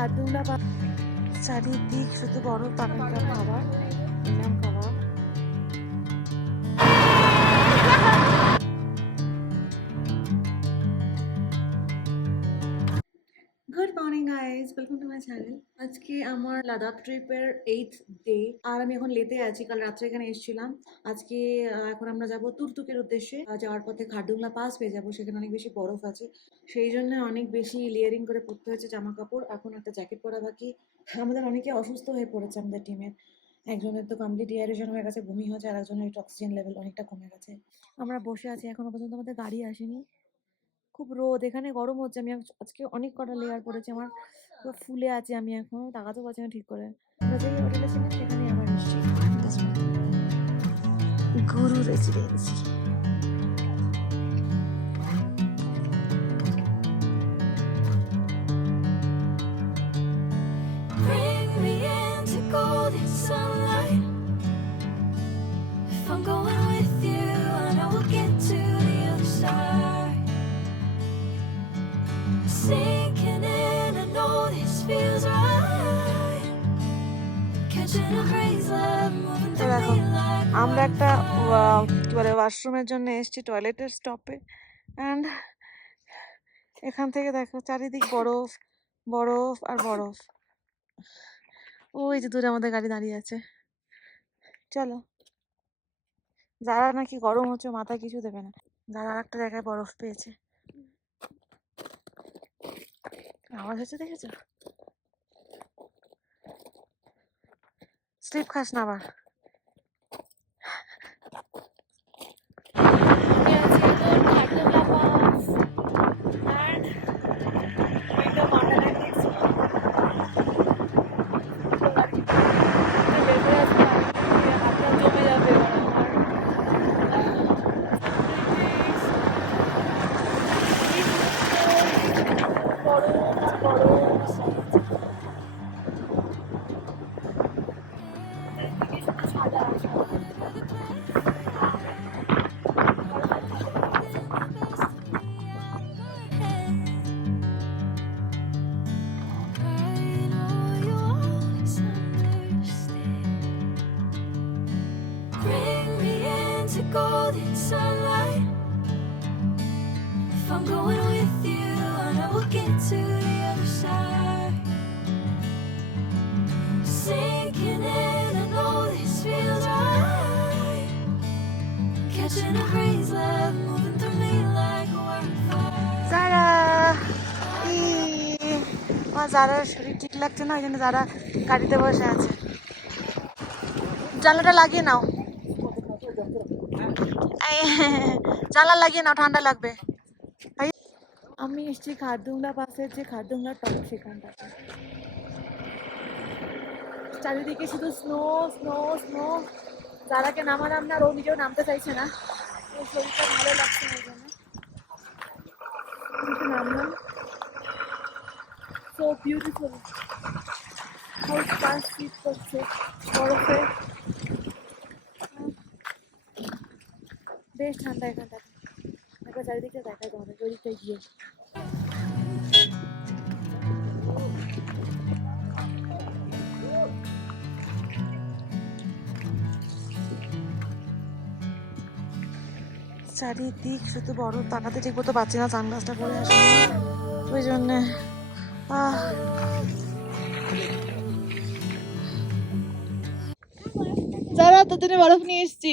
খারদুংলা চারিদিক শুধু বড় তাকানকার খাবার, নাম খাবার। Good morning guys, welcome to my channel. আজকে আমার লাদাখ ট্রিপের 8th ডে, আর আমি এখন লেতে আছি। কাল রাত্রে এখানে এসেছিলাম। আজকে এখন আমরা যাব তুরতুকের উদ্দেশ্যে। যাওয়ার পথে খারদুংলা পাস পেয়ে যাবো, সেখানে অনেক বেশি বরফ আছে, সেই জন্য অনেক বেশি লেয়ারিং করে পরতে হয়েছে জামা কাপড়। এখন একটা জ্যাকেট পরা বাকি। আমাদের অনেকে অসুস্থ হয়ে পড়েছে আমাদের টিমের। একজনের তো কমপ্লিট ডিহাইড্রেশন হয়ে গেছে, বমি হয়েছে, আর একজনের একটু অক্সিজেন লেভেল অনেকটা কমে গেছে। আমরা বসে আছি, এখনো পর্যন্ত আমাদের গাড়ি আসেনি। খুব রোদ, এখানে গরম হচ্ছে। আমি আজকে অনেক কটা লেয়ার পরেছি, আমার পুরো ফুলে আছে। আমি এখন তাকাতেও পারছি না ঠিক করে। আমরা যে হোটেলে ছিলাম সেখানে আবার এসেছি, গুরু residency. Bring me into golden sunlight. If I'm going with you, I know we'll get to the other side. Sinking in, I know this feels right. Catching a breeze, love moving through me like আমরা একটা কি বলে ওয়াশরুমের জন্য এসেছি, টয়লেটের স্টপে। And এখান থেকে দেখো চারিদিক বরফ, বরফ আর বরফ। ওই যে দূরে আমাদের গাড়ি দাঁড়িয়ে আছে। চলো। যারা নাকি গরম হচ্ছে মাথায় কিছু দেবে না, যারা একটা জায়গায় বরফ পেয়েছে। আওয়াজ হচ্ছে দেখেছো? স্লিপ খাস না আবার। Golden sunlight. If I'm going with you, I know we'll get to the other side. Sinking in, I know this feels right. Catching a breeze, love moving through me like a wildfire. Zara, আমার জারার শরীর ঠিক লাগছে না, ওই জন্য জারা গাড়িতে বসে আছে। জানলাটা লাগিয়ে নাও, জানলা লাগিয়ে নাও, ঠান্ডা লাগবে। আমি এসেছি খারদুংলা পাশের যে খারদুংলা টপ, সেখানটাতে চারিদিকে শুধু স্নো স্নো স্নো। যারাকে নামালাম না, ও নিজেও নামতে চাইছে না, ওর শরীরটা ভালো লাগছে না, ওই জন্য নামলাম। সো বিউটিফুল, ফুল পাস শীত করছে বরফে, বেশ ঠান্ডা এখানটাতে। একবার চারিদিকটা দেখায় তোমাদের, ওই দিকটায় গিয়ে। চারিদিক শুধু বড়, তাকাতে ঠিক মতো পাচ্ছি না, সানগ্লাসটা পরে আসে ওই জন্যে। যারা তোদের বরফ নিয়ে এসছি,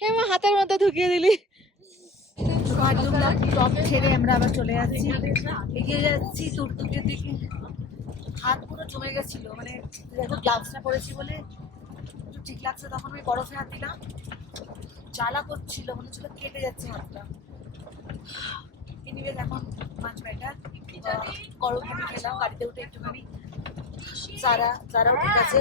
হেমা হাতের মধ্যে ঢুকিয়ে দিলি। খারদুংলা টপ ছেড়ে আমরা আবার চলে যাচ্ছি, এগিয়ে যাচ্ছি তুরতুকের দিকে। হাত পুরো জমে গেছিল, মানে গ্লাভসটা পরেছি বলে ঠিক লাগছে। তখন আমি বরফে হাত দিলাম, জ্বালা করছিল, মনে হচ্ছিল কেটে যাচ্ছে হাতটা। এনিওয়েজ এখন মাছ বেটার। গরম পানি খেলাম গাড়িতে উঠে একটুখানি। যারাও ঠিক আছে।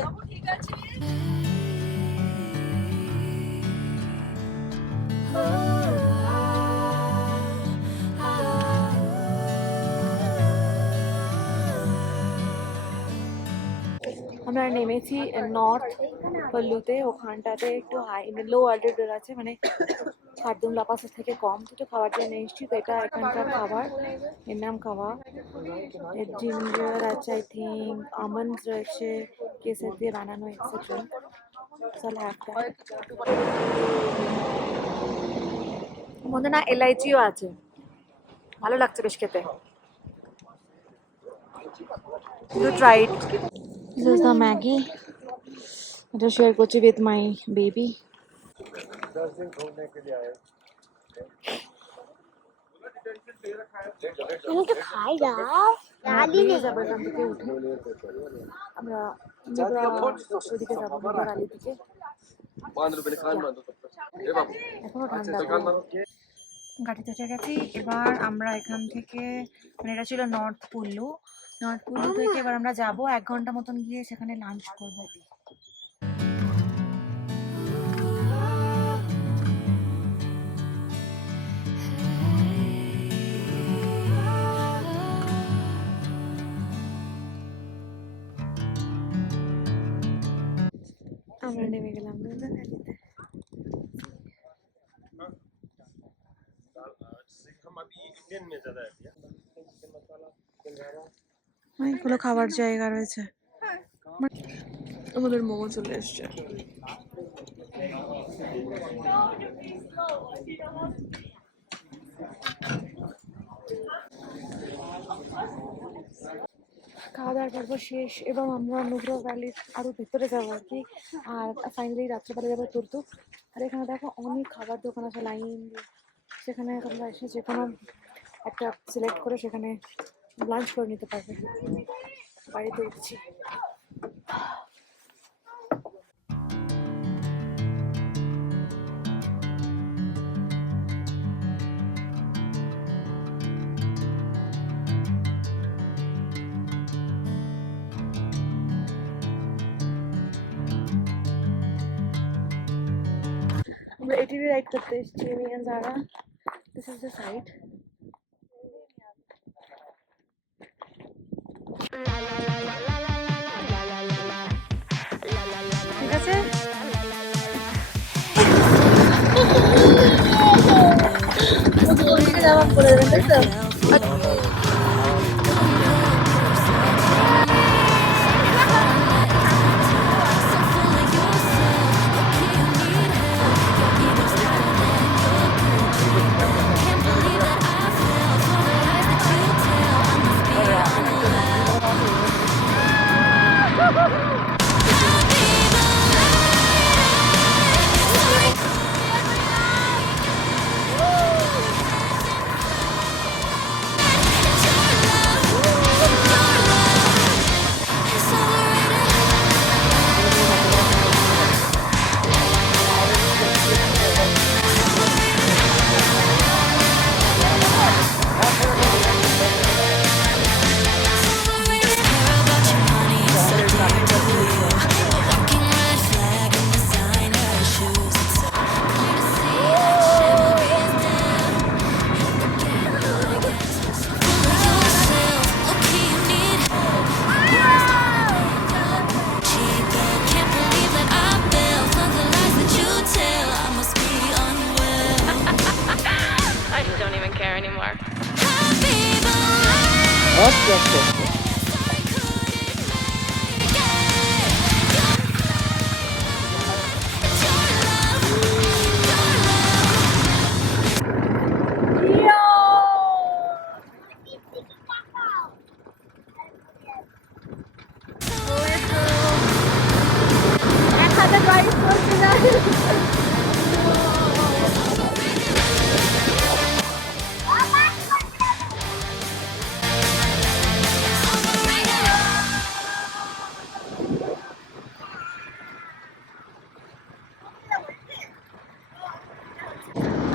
আমরা নেমেছি নর্থ পল্লুতে, ওখানটাতে একটু হাই লো অল্টিটিউড আছে, মানে খারদুম লাপাসের থেকে কম, দুটো খাবার জন্য এসেছি। তো এটা এখানকার খাবার, এর নাম খাওয়া। এর জিঞ্জার আছে, আই থিঙ্ক আমন্ডস রয়েছে, কেসের দিয়ে বানানো এক্সেট্রা। মধ্যে না এলাইচিও আছে, ভালো লাগছে বেশ খেতে। You tried. This is the Maggie. এটা শেয়ার করছি with my baby. 10 दिन घूमने के लिए आए। আমাকে খাই দাও ডালি নেই যাবো এখান থেকে উঠে আমরা ওদিকে যাবো, আলি দিকে। এখনো ঠান্ডা। গাড়িতে উঠে গেছি। এবার আমরা এখান থেকে, মানে এটা ছিল নর্থ পুল্লু, নর্থ পুল্লু থেকে এবার আমরা যাবো 1 ঘন্টা মতন গিয়ে সেখানে লাঞ্চ করবো। আমরা নেমে গেলাম ভ্যালিতে। অনেকগুলো খাবার জায়গা রয়েছে। আমাদের মোমো চলে এসছে। খাওয়া দাওয়ার পর্ব শেষ এবং আমরা নুব্রা ভ্যালির আরো ভেতরে যাবো আর কি। আর ফাইনালি রাত্রেবেলা যাবো তুর্তুক। আর এখানে দেখো অনেক খাবার দোকান আছে লাইন দিয়ে, সেখানে তোমরা এসে যে কোনো একটা সিলেক্ট করে সেখানে লাঞ্চ করে নিতে পারবে। বাড়িতে উঠছি। আমরা এটিভি রাইড করতে এসেছি আমি আর যারা। This is the side. ঠিক আছে, যাওয়া করে দেবেন তাই তো।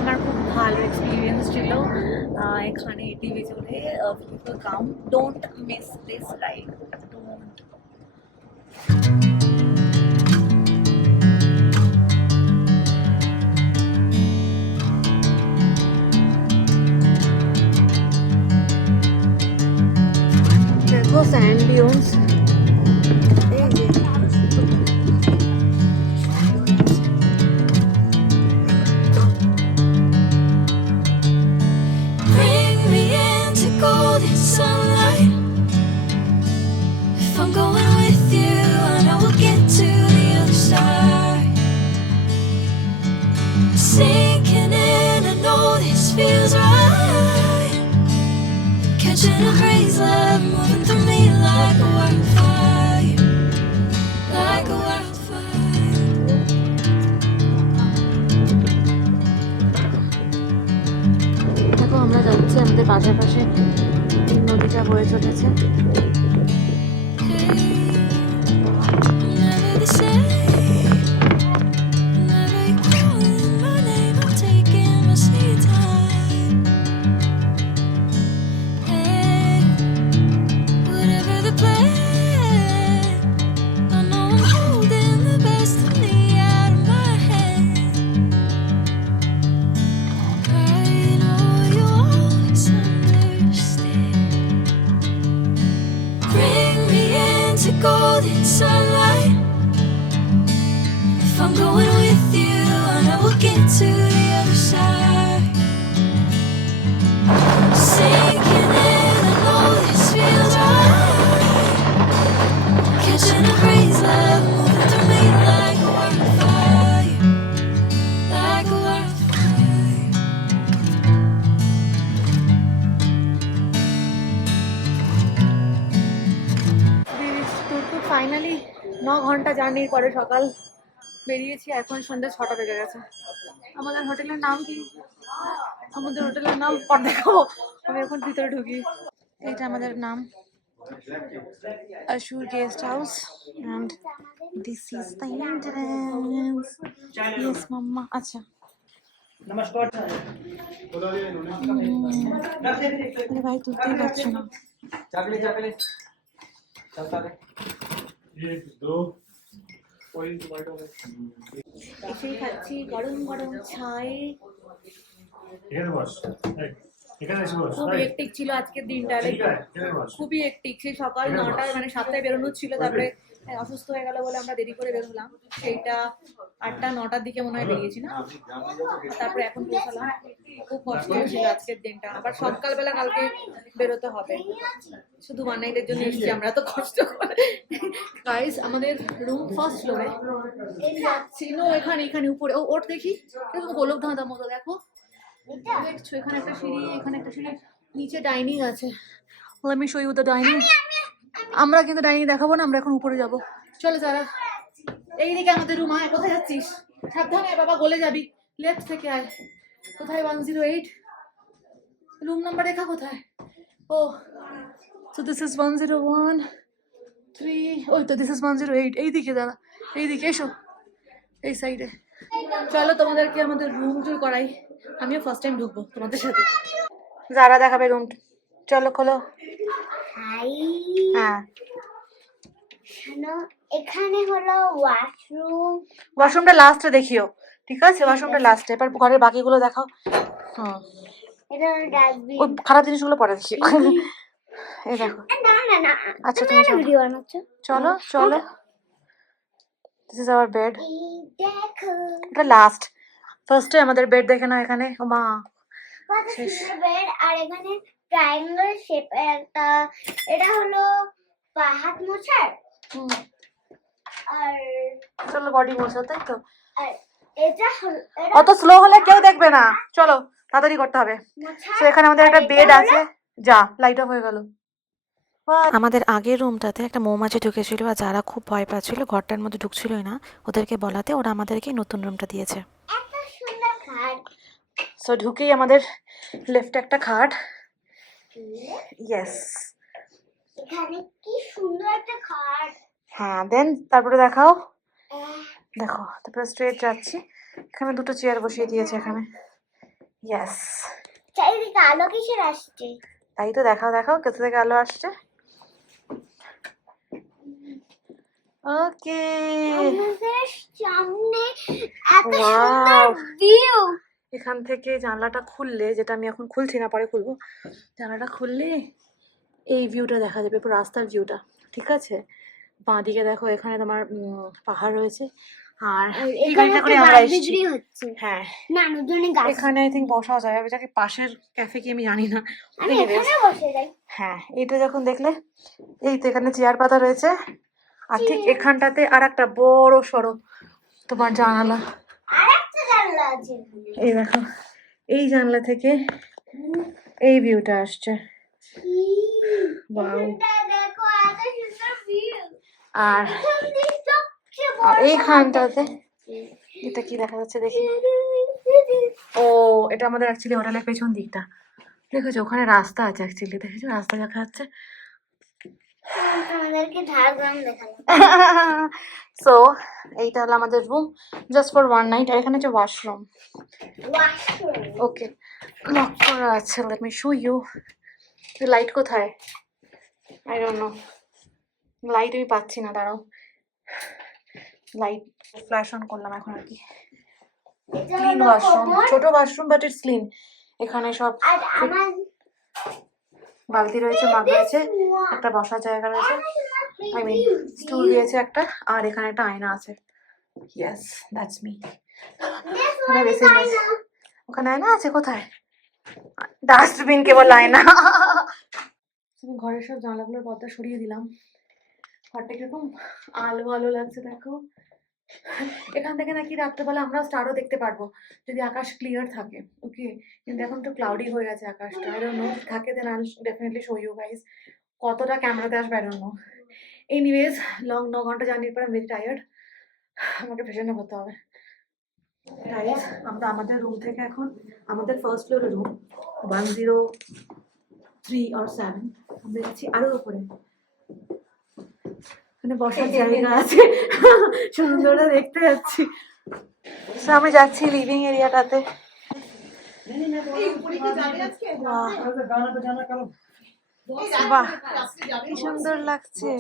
আমার খুব ভালো এক্সপিরিয়েন্স ছিল এখানে এটিভি চলে। People come, don't miss this ride, don't. দেখো স্যান্ড ডিউনস, এই যে feels right. Catching a breeze, love moving through me like a wildfire, like a wildfire. দেখো আমরা যাচ্ছি, আমাদের পাশাপাশি এই নদীটা বয়ে চলেছে। Never the same. Never you calling my name. I'm taking my sweet time. Hey, whatever the plan, I know I'm holding the best of me out of my hand. I know you always understand. Bring me into golden sunlight. If I'm going with you, I know we'll get to the other side. Sinking in, I know this feels right. Catching a breeze, love moving through me like a wildfire, like a wildfire. তো finally 9 ঘন্টা জার্নির পরে সকাল বেরিয়েছি, এখন সন্ধ্যা 6টা বেজে গেছে। আমাদের হোটেলের নাম কি? আমাদের হোটেলের নাম পর দেখাবো, আমি এখন ভিতরে ঢুকি। এটা আমাদের নাম Ashur Guest House and this is the entrance. Yes, mama. আচ্ছা আরে ভাই তুলতেই পারছো না। এসেই খাচ্ছি গরম গরম ছাই। খুব হেক্টিক ছিল আজকের দিনটা, খুবই হেক্টিক। সেই সকাল 9টায় মানে 7টায় বেরোনোর ছিল, তারপরে অসুস্থ হয়ে গেল বলে আমরা দেরি করে বেরোলাম। সেইটা 8টা 9টার দিকে মনে হয় বেরিয়েছি না, তারপরে এখন পৌঁছালাম। খুব কষ্ট ছিল আজকের দিনটা, আবার সকালবেলা কালকে বেরোতে হবে। শুধু 1 নাইটের জন্য এসেছি আমরা, এত কষ্ট করে। গাইস আমাদের রুম ফার্স্ট ফ্লোরে ছিল, এখানে এখানে উপরে। ও ওঠ দেখি, এরকম গোলক ধাঁধার মতো দেখো, দেখছো? এখানে একটা সিঁড়ি, এখানে একটা সিঁড়ি, নিচে ডাইনিং আছে। Let me show you the dining. আমরা কিন্তু ডাইনিং দেখাবো না, আমরা এখন উপরে যাব। চলো যারা, এইদিকে আমাদের রুম। আয়, কোথায় যাচ্ছিস? সাবধানে বাবা, গলে যাবি। লেফট থেকে আয়। কোথায়? 108 রুম নাম্বার দেখা কোথায়? ও সো দিস ইজ 101 3। ওই তো দিস ইজ 108। এইদিকে দাঁড়া, এইদিকে এসো, এই সাইডে। চলো তোমাদেরকে আমাদের রুম টুর করাই। আমিও ফার্স্ট টাইম ঢুকবো তোমাদের সাথে। যারা দেখাবে রুম। চলো খোলো। হাই, হ্যাঁ, শোনো, এখানে হলো ওয়াশরুম। ওয়াশরুমটা লাস্টে দেখিও, ঠিক আছে? ওয়াশরুমটা লাস্টে, এবার ঘরের বাকিগুলো দেখাও। হুম, এটা হলো ডাস্টবিন। ওই খারাপ জিনিসগুলো পরে দেখিও। এই দেখো। না না না, আচ্ছা তুমি তুমি একটা চলো। ভিডিও বানাচ্ছো। চলো চলো, দিস ইজ আওয়ার বেড। এই দেখো এটা লাস্ট, ফার্স্টে আমাদের বেড দেখে নাও। এখানে ও মা, কত শেষ। সুন্দর বেড। আর এখানে ট্রায়াঙ্গেল শেপের একটা, এটা হলো হাত মোছার। হুম, আর চলো বডি মোছা, তাই তো? আর এটা হলো, এটা অত স্লো হলে কেউ দেখবে না, চলো তাড়াতাড়ি করতে হবে। মোছার। তো এখানে আমাদের একটা আর এটা বেড হলো- আছে। যা, লাইট অফ হয়ে গেল। আমাদের আগের রুমটাতে একটা মৌমাছি ঢুকেছিল, আর যারা খুব ভয় পাচ্ছিল, ঘরটার মধ্যে ঢুকছিলই না, ওদেরকে বলাতে ওরা আমাদেরকে নতুন রুমটা দিয়েছে। এত সুন্দর খাট। সো ঢুকেই আমাদের লেফটে একটা খাট। ইয়েস, এখানে কি সুন্দর একটা খাট। হ্যাঁ। দেন তারপরে দেখাও, আহ, দেখো। তারপরে স্ট্রেট যাচ্ছি, এখানে দুটো চেয়ার বসিয়ে দিয়েছে এখানে। ইয়েস, চারিদিকে আলো কিসের আসছে? তাই তো, দেখাও দেখাও কোথা থেকে আলো আসছে। ওকে, আমাদের সামনে এত Wow! সুন্দর ভিউ। এখান থেকে জানলাটা খুললে, যেটা আমি এখন খুলছি না, পরে খুলবো, জানলাটা খুললে এই ভিউটা দেখা যাবে, পুরো রাস্তার ভিউটা, ঠিক আছে? বাঁদিকে দেখো, এখানে তোমার পাহাড় রয়েছে। আর এই গাড়িটা করে আমরা এসেছি। বিক্রি হচ্ছে। হ্যাঁ, না নতুন গাছ। এখানে আই থিঙ্ক বসা যায়, এটাকে পাশের ক্যাফে কি আমি জানি না। আমি এখানে বসে যাই। হ্যাঁ, এইটা যখন দেখলে, এই তো এখানে চেয়ার পাতা রয়েছে, আর ঠিক এখানটাতে আর একটা বড় সড়ো তোমার জানালা। আর একটা জানলা আছে এখানে। এই দেখো, এই জানলা থেকে এই ভিউটা আসছে। Wow. দেখো এত সুন্দর ভিউ। আর আর এইখানটাতে এটা কি দেখা যাচ্ছে দেখি। ও এটা আমাদের অ্যাকচুয়ালি হোটেলের পেছন দিকটা। দেখেছো ওখানে রাস্তা আছে, অ্যাকচুয়ালি দেখেছো রাস্তা দেখা যাচ্ছে। আমাদেরকে ঝাড়গ্রাম দেখালাম। সো এইটা হলো আমাদের room just for one night. আর এখানে হচ্ছে ওয়াশরুম। ওয়াশরুম। ওকে লক করা আছে। Let me show you. Light কোথায়? আই ডোন্ট নো, লাইট আমি পাচ্ছি না, দাঁড়াও। লাইট ফ্ল্যাশ অন করলাম এখন আর কি। ক্লিন ওয়াশরুম, ছোট ওয়াশরুম বাট ইটস ক্লিন। এখানে সব আর আমার বালতি রয়েছে, মাগ রয়েছে, একটা বসার জায়গা রয়েছে, আই মিন স্টুল দিয়েছে একটা, আর এখানে একটা আয়না আছে। Yes that's me. ওখানে বেসিন আছে, ওখানে আয়না আছে কোথায়? ডাস্টবিন কেবল আয়না। আমি ঘরের সব জানলাগুলোর পর্দা সরিয়ে দিলাম। ঘরটা কিরকম আলো আলো লাগছে দেখো। এখান থেকে নাকি রাত্রেবেলা আমরা স্টারও দেখতে পারবো যদি আকাশ ক্লিয়ার থাকে। ওকে, কিন্তু এখন তো ক্লাউডি হয়ে গেছে আকাশটা। আই ডোন্ট নো, থাকে then I will definitely show you guys. কতটা ক্যামেরাতে আসবে I don't know. Anyways long 9 ঘন্টা জার্নির পর আমি ভেরি টায়ার্ড, আমাকে ফ্রেশন আপ হতে হবে। গাইস আমরা আমাদের রুম থেকে এখন আমাদের ফার্স্ট ফ্লোরের রুম 103 or 7 আমরা যাচ্ছি আরো উপরে। এখানে বসার জায়গা আছে, সুন্দরটা দেখতে যাচ্ছি। So, আমি যাচ্ছি লিভিং এরিয়াটাতে। বাহ কি সুন্দর লাগছে।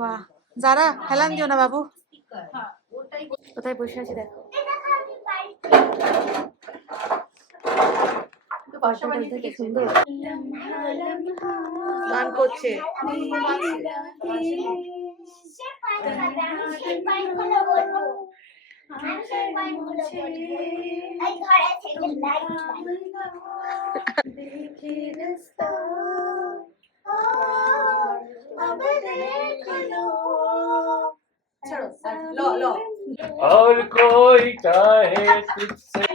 বাহ যারা হেলান দিও না বাবু। কোথায় বসে আছি দেখো। কি সুন্দর গান করছে। और कोई चाहे तुझसे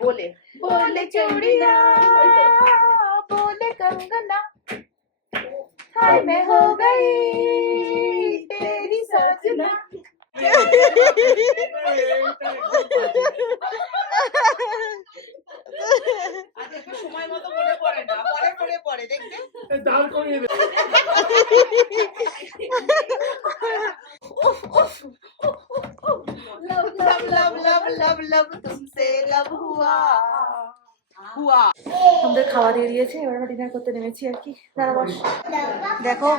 बोले बोले चूड़िया बोले कंगना हाय मैं हो गई तेरी सजना। সময় মতো মনে পড়ে না, পরে মনে পড়ে দেখবে। दाल को ये love love love love love love तुमसे लव हुआ हुआ। আমাদের খাওয়া দিয়ে দিয়েছে, এবার আমরা ডিনার করতে নেমেছি আর কি। দাঁড়া বস, দেখো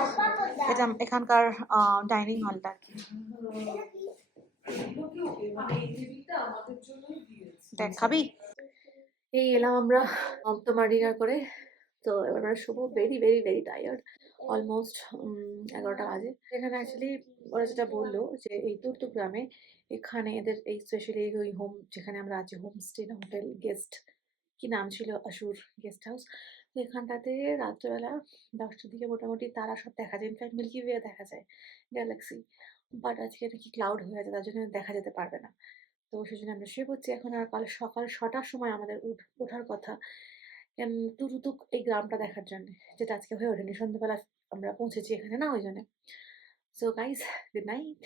এটা এখানকার ডাইনিং হলটা আর কি। দেখ খাবি। এই এলাম আমরা তোমার ডিনার করে। তো এবার আমরা Shubho very very very tired. Almost 11টা বাজে। এখানে অ্যাকচুয়ালি ওরা যেটা বললো যে এই তুর্তু গ্রামে এখানে এদের এই স্পেশালি ওই হোম যেখানে আমরা আছি, হোমস্টে না হোটেল গেস্ট কি নাম ছিল, আসুর গেস্ট হাউস। তো এখানটাতে রাত্রেবেলা 10টার দিকে মোটামুটি তারা সব দেখা যায়, ইনফ্যাক্ট মিল্কি ওয়ে দেখা যায়, গ্যালাক্সি। বাট আজকে নাকি ক্লাউড হয়ে আছে, তার জন্য দেখা যেতে পারবে না। তো সেজন্য আমরা শুয়ে পড়ছি এখন। আর কাল সকাল 6টার সময় আমাদের ওঠার কথা তুরুতুক এই গ্রামটা দেখার জন্য, যেটা আজকে হয়ে ওঠেনি। সন্ধ্যাবেলা আমরা পৌঁছেছি এখানে না, ওই জন্য। So guys good night.